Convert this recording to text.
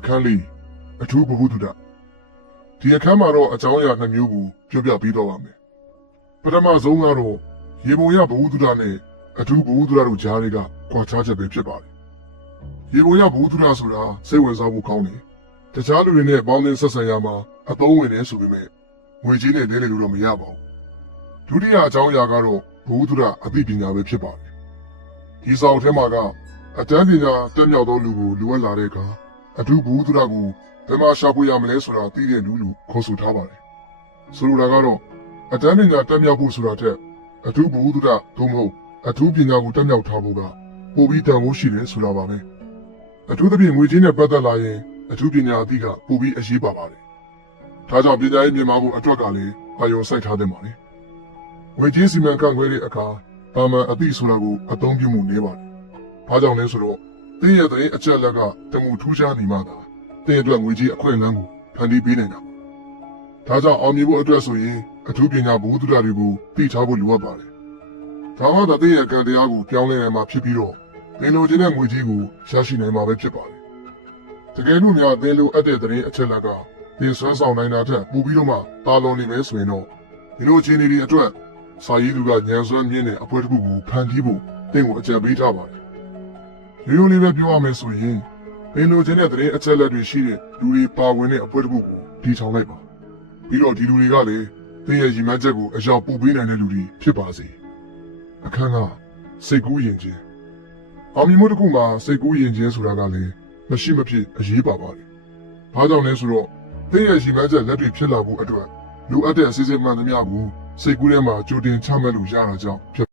အခန်းလေးအထူးဘဝတုဒဒီအခန်းမှာတော့အကြောင်းအရာနှစ်မျိုးကိုပြောပြပေးတော့ပါမယ်ပထမဆုံးကတော့ရေပုံရဘဝတုဒနဲ့အထူးဘဝတုဒတို့ကြားတွေကခွာခြားချက်ပဲဖြစ်ပါတယ်ရေပုံရဘဝတုဒဆိုတာစိတ်ဝင်စားဖို့ကောင်းတယ်တခြားလူတွေနဲ့ပေါင်းသင်းဆက်ဆံရမှာအသုံးဝင်တယ်ဆိုပေမဲ့ငွေကြီးနဲ့လဲလို့တော့မရပါဘူးဒုတိယအကြောင်းအရာကတော့ဘဝတုဒအသိပညာပဲဖြစ်ပါတယ်ဒီစာအုပ်ထဲမှာကအတန်းပညာတက်မြောက်သောလူကိုလိုအပ်လာတဲ့အခါအထူးဘဝတုဒကိုဘယ်မှာရှာဖွေရမလဲဆိုတာသိတဲ့လူလို့ခေါ်ဆိုထားပါတယ်ဆိုလိုတာကတော့အတန်းပညာတက်မြောက်ဖို့ဆိုတာထက်အထူးဘဝတုဒသို့မဟုတ်အထူးပညာကိုတက်မြောက်ထားဖို့ကပိုပြီးတန်ဖိုးရှိတယ်ဆိုတာပါပဲအထူးသဖြင့်ငွေကြေးနဲ့ပတ်သက်လာရင်အထူးပညာအသိကပိုပြီးအရေးပါပါတယ်ဒါကြောင့်ပညာရေးမြင့်မားဖို့အတွက်ကလည်းအာရုံစိုက်ထားသင့်ပါတယ်ငွေကြေးစီမံခန့်ခွဲတဲ့အခါပါမန်အသိဆိုတာကိုအသုံးပြုမှုနည်းပါတယ်ဘာကြောင့်လဲဆိုတော့တင်းရဲ့တဲ့အချက်အလက်ကတမှုထူးခြားနေမှသာတင်းအတွက်ငွေကြေးအခွင့်အလမ်းကိုဖန်တီးပေးနိုင်တာပါဒါကြောင့်အောင်မြင်ဖို့အတွက်ဆိုရင်အထူးပညာဘဝတုဒတွေကိုသိထားဖို့လိုအပ်ပါတယ်ဒါမှသာတင်းရဲ့ကံတရားကိုပြောင်းလဲနိုင်မှာဖြစ်ပြီးတော့သင်လိုချင်တဲ့ငွေကြေးကိုရရှိနိုင်မှာပဲဖြစ်ပါတယ်တကယ်လို့များသင်လိုအပ်တဲ့တဲ့အချက်အလက်ကသင်ဆွမ်းဆောင်နိုင်တာထက်ပိုပြီးတော့မှတာလွန်နေမယ်ဆိုရင်တော့ဒီလိုအခြေအနေတွေအတွက်စာရေးသူကဉာဏ်စွမ်းမြင့်တဲ့အပွဲတစ်ခုကိုဖန်တီးဖို့သင်ကိုအကြံပေးထားပါတယ်ရိုးရိုးလေးပဲပြောရမယ်ဆိုရင်သင်လိုချင်တဲ့တဲ့အချက်အလက်တွေရှိတဲ့လူတွေပါဝင်တဲ့အပွဲတစ်ခုကိုတည်ထောင်လိုက်ပါပြီးတော့ဒီလူတွေကလည်းသင်ရဲ့ရည်မှန်းချက်ကိုအရောက်ပို့ပေးနိုင်တဲ့လူတွေဖြစ်ပါစေအခန်းကစိတ်ကူးယဉ်ခြင်းအောင်မြင်မှုတစ်ခုမှာစိတ်ကူးယဉ်ခြင်းဆိုတာကလည်းမရှိမဖြစ်အရေးပါပါတယ်ဘာကြောင့်လဲဆိုတော့သင်ရဲ့ရည်မှန်းချက်လက်တွေ့ဖြစ်လာဖို့အတွက်လိုအပ်တဲ့အစီအစဉ်မှန်သမျှကိုစိတ်ကူးထဲမှာကြိုတင်ချမှတ်လို့ရတာကြောင့်ဖြစ်